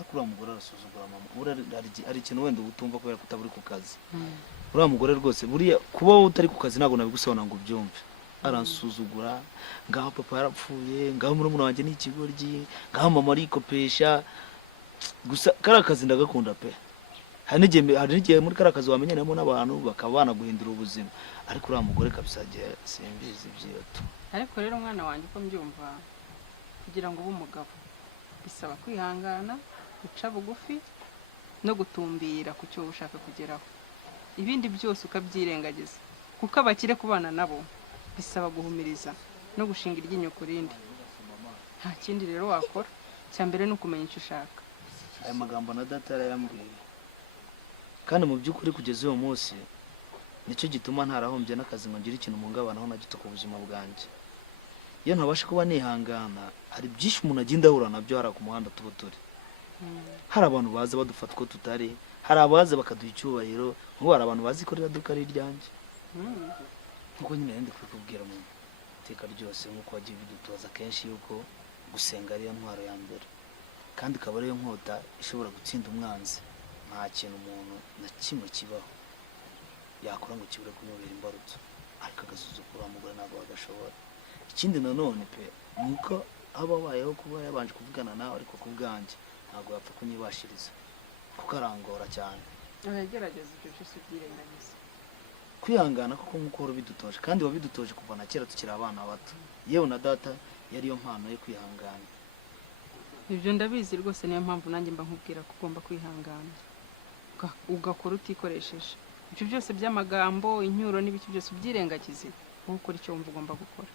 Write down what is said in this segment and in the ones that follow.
akura mugore arasuzugura mama ari ikintu wenda utumva kubera kutaburi ku kazi uriya mugore rwose buriya kuba utari ku kazi ntabwo nabigusobanura ngo ubyumve aransuzugura ngaho papa yarapfuye ngaho murumuna wanjye ni ikigoryi ngaho mama arikopesha gusa kariya kazi ndagakunda pe hari n'igihe muri kariya kazi wamenyanamo n'abantu bakaba banaguhindura ubuzima ariko uriya mugore kabisa simbizi ibyiyoto ariko rero umwana wanjye uko mbyumva kugira ngo ube umugabo bisaba kwihangana guca bugufi no gutumbira ku cyo ushaka kugeraho ibindi byose ukabyirengagiza kuko abakire kubana nabo bisaba guhumiriza no gushinga iryinyo ku rindi nta kindi rero wakora cyambere no kumenya icyo ushaka aya magambo na data yarayambwiye kandi mu by'ukuri kugeza uyu munsi nicyo gituma ntarahombye n'akazi ngo ngire ikintu mungabanaho na gito ku buzima bwanjye iyo ntabasha kuba nihangana hari byinshi umuntu agenda ahura nabyo hari ku muhanda tuba turi hari abantu baza badufata uko tutari hari abaza bakaduha icyubahiro nk'ubu hari abantu bazi ko ririya duka ari iryanjye nk'uko nyine ndi kubikubwira mu iteka ryose nk'uko wagiye bidutoza kenshi yuko gusenga ariyo ntwaro ya mbere kandi ikaba ariyo nkota ishobora gutsinda umwanzi nta kintu umuntu na kimwe kibaho yakora ngo kibure kumubera imbarutso ariko agasuzugura umugore ntabwo bagashobora ikindi nanone pe nuko ababayeho kuba yabanje kuvugana nawe ariko ku bwanjye ntabwo yapfa kunyibashiriza kuko arangora cyane abagerageza ibyo byose byirengagiza kwihangana kuko nk'uko wari bidutoje kandi wabidutoje kuva na kera tukiri abana bato yewe na data yariyo mpano yo kwihangana ibyo ndabizi rwose niyo mpamvu nanjye mba nkubwira ko ugomba kwihangana ugakora utikoresheje ibyo byose by'amagambo inyuro n'ibiki byose ubyirengagize wowe ukora icyo wumva ugomba gukora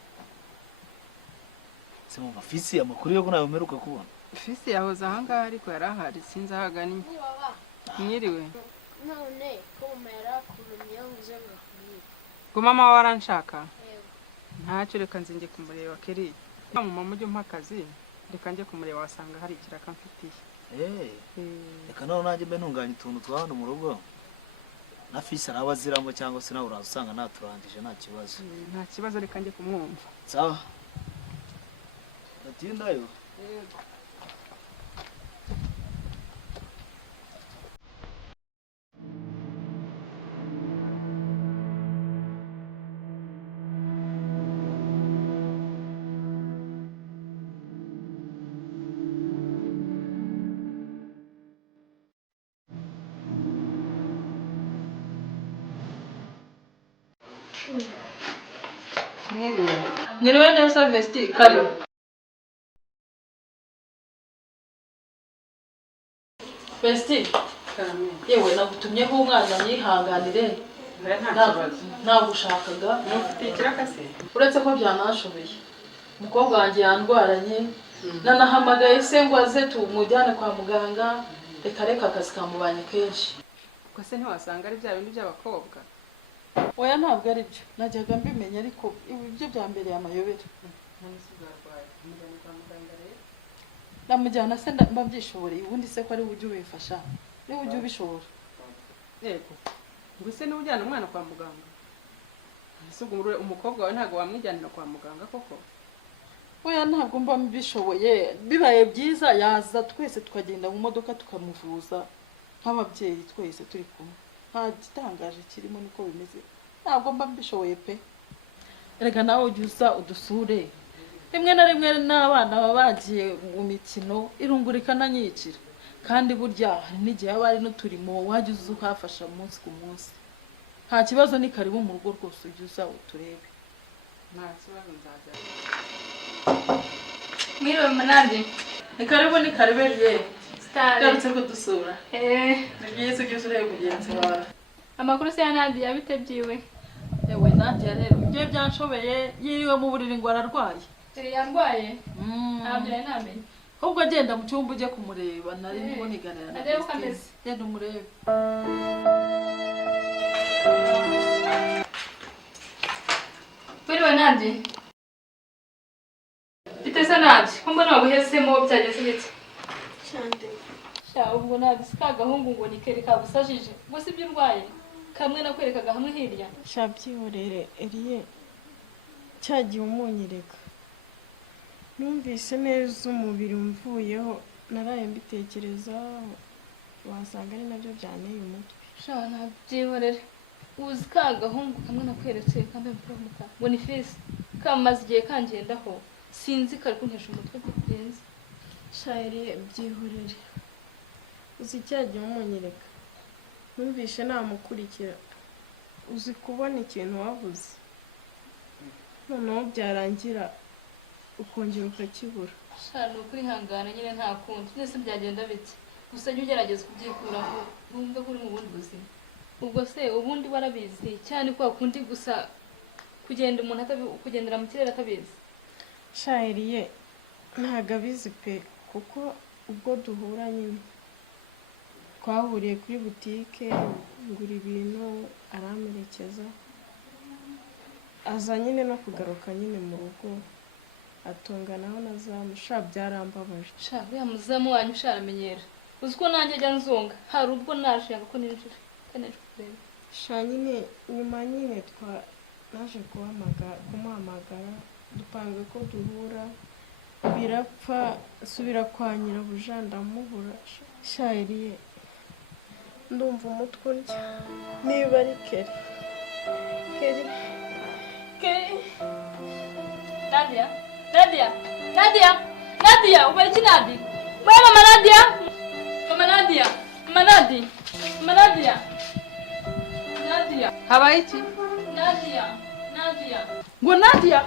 se mu mafisi amakuru yo ko nawe umeruka kubona fisi yahoze ahangaha ariko yari ahari sinzi aho agannye mwiriwe none ko mumera kurumye nguze ngakuriye ngo mama waranshaka ntacyo reka nze njye kumureba keri mu mama ujye umpa akazi reka njye kumureba wasanga hari ikiraka mfitiye reka none nanjye mbe ntunganya utuntu twa hano mu rugo na fisi araba aziramo cyangwa se nawe uraza usanga naturangije nta kibazo nta kibazo reka njye kumwumva sawa natindayo Nyiriwe neza vesti kare Vesti yewe nagutumyeho umwana yihanganire nagushakaga mufite ikiraka se uretse ko byanashoboye umukobwa wanjye yandwaranye nanahamagaye se ngo aze tumujyane kwa muganga reka akazi kamubanye kenshi ko se ntiwasanga ari bya bintu by'abakobwa oya ntabwo ari byo najyaga mbimenya ariko ibi byo byambereye amayobera namujyana se mba byishoboreye ubundi se ko ari ujye ubifasha niba ujye ubishobora yego ngo se niba ujyana umwana kwa muganga umukobwa wawe ntabwo wamwijyanira kwa muganga koko oya ntabwo mba mbishoboye bibaye byiza yaza twese tukagenda mu modoka tukamuvuza nk'ababyeyi twese turi kumwe nta gitangaje kirimo niko bimeze ntabwo mba mbishoboye pe erega nawe ujye uza udusure rimwe na rimwe n'abana baba bagiye mu mikino irungurika nanyicira kandi burya hari n'igihe haba hari n'uturimo wajya uza ukafasha umunsi ku munsi nta kibazo ni karibu mu rugo rwose ujye uza uturebe nta kibazo nzajya mwiriwe manande ni karibu ni kariberiye stare garutse kudusura ni byiza ujye ureba mugenzi wawe amakuru se ya Nadia yabite byiwe yewe Nadia rero ibyo byanshobeye yiriwe mu buriri ngo ararwaye yarwaye ntabyo namenye ahubwo agenda mu cyumba ujye kumureba nari ngo niganira na Arebe uko ameze. genda umurebe mwiriwe Nadia biteze Nadia ko mbona wabuhezemo byageze bite cyande ubwo nabise kagahungu ngo ni keri kabusajije ngo si byo urwaye kamwe nakwerekaga hamwe hirya shabyihorere Eliye cyagiye umunyereka numvise neza umubiri umvuyeho naraye mbitekereza wasanga ari nabyo byanteye umutwe. sha ntabyihorere uzi ka gahungu kamwe nakweretse kambaye umupira w'umukara ngo ni fesi kamaze igihe kangendaho sinzi kari kuntesha umutwe byenze. Shaire byihorere. Uzi cyagiye umunyereka. Numvishe namukurikira. Uzi kubona ikintu wavuze. Noneho byarangira ukongera ukakibura. sha ni ukuri hangana nyine nta kundi byose byagenda bite gusa jya ugerageza kubyikuraho wumve ko uri mu bundi buzima. Ubwo se ubundi warabizi cyane kwa kundi gusa kugenda umuntu kugendera mu kirere atabizi. Shairiye ntago abizi pe kuko ubwo duhura nyine twahuriye kuri butike ngura ibintu aramerekeza aza nyine no kugaruka nyine mu rugo atunganaho na zamu sha byarambabaje. sha uriya muzamu wanyu sharamenyera uzi ko nanjye ajya nzunga hari ubwo nashaka ko ninjira kaneje kureba. Sha nyine nyuma nyine naje kumuhamagara dupanga ko duhura birapfa subira kwa nyirabuja ndamubura. Shairiye ndumva umutwe urya niba ari Keri. Nadia ubaye iki Nadia? Wewe mama Nadia habaye iki? Nadia Ngo Nadia